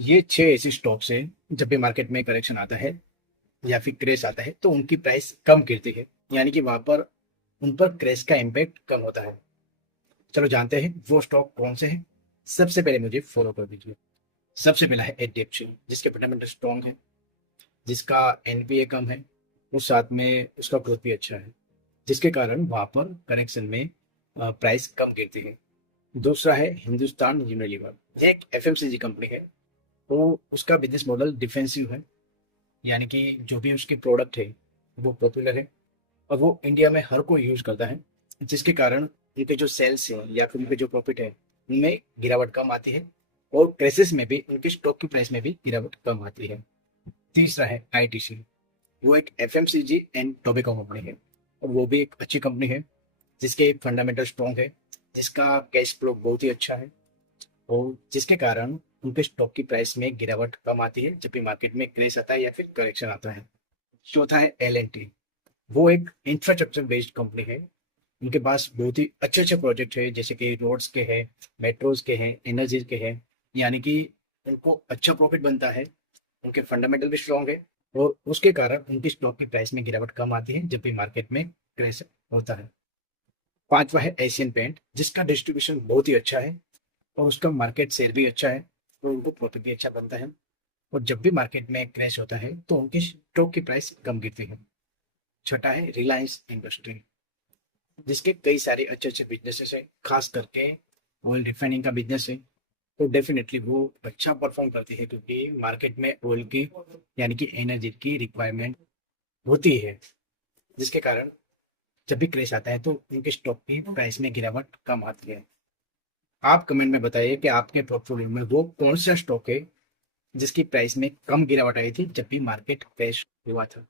ये 6 ऐसे स्टॉक्स हैं जब भी मार्केट में करेक्शन आता है या फिर क्रैश आता है तो उनकी प्राइस कम गिरती है, यानी कि वहां पर उन पर क्रैश का इम्पैक्ट कम होता है। चलो जानते हैं वो स्टॉक कौन से हैं। सबसे पहले मुझे फॉलो कर दीजिए। सबसे पहला है एचडीएफसी, जिसके फंडामेंटल स्ट्रॉन्ग है, जिसका एनपीए कम है, उस साथ में उसका ग्रोथ भी अच्छा है, जिसके कारण वहां पर करेक्शन में प्राइस कम गिरती है। दूसरा है हिंदुस्तान यूनिलीवर। ये एक एफएमसीजी कंपनी है। तो उसका बिजनेस मॉडल डिफेंसिव है, यानी कि जो भी उसकी प्रोडक्ट है वो पॉपुलर है और वो इंडिया में हर कोई यूज करता है, जिसके कारण उनके जो सेल्स है या फिर उनके जो प्रॉफिट है उनमें गिरावट कम आती है और क्रेसेस में भी उनके स्टॉक की प्राइस में भी गिरावट कम आती है। तीसरा है आईटीसी। वो एक एफएमसीजी एंड टोबैको कंपनी है और वो भी एक अच्छी कंपनी है, जिसके फंडामेंटल स्ट्रॉन्ग है, जिसका कैश फ्लो बहुत ही अच्छा है और जिसके कारण उनके स्टॉक की प्राइस में गिरावट कम आती है जब भी मार्केट में क्रेश आता है या फिर करेक्शन आता है। चौथा है एल एंड टी। वो एक इंफ्रास्ट्रक्चर बेस्ड कंपनी है। उनके पास बहुत ही अच्छे अच्छे प्रोजेक्ट है, जैसे कि रोड्स के हैं, मेट्रोज के हैं, एनर्जी के हैं, यानी कि उनको अच्छा प्रॉफिट बनता है। उनके फंडामेंटल भी स्ट्रॉन्ग है और उसके कारण उनकी स्टॉक की प्राइस में गिरावट कम आती है जब भी मार्केट में क्रेश होता है। पांचवा है एशियन पेंट, जिसका डिस्ट्रीब्यूशन बहुत ही अच्छा है और उसका मार्केट शेयर भी अच्छा है, तो उनको प्रॉफिट भी अच्छा बनता है और जब भी मार्केट में क्रैश होता है तो उनकी स्टॉक की प्राइस कम गिरती है। छठा है रिलायंस इंडस्ट्री, जिसके कई सारे अच्छे अच्छे बिजनेसेस है, खास करके ऑयल रिफाइनिंग का बिजनेस है। तो डेफिनेटली वो अच्छा परफॉर्म करती है, क्योंकि मार्केट में ऑयल की यानी कि एनर्जी की रिक्वायरमेंट होती है, जिसके कारण जब भी क्रैश आता है तो उनके स्टॉक की प्राइस में गिरावट कम आती है। आप कमेंट में बताइए कि आपके पोर्टफोलियो में वो कौन सा स्टॉक है जिसकी प्राइस में कम गिरावट आई थी जब भी मार्केट क्रैश हुआ था।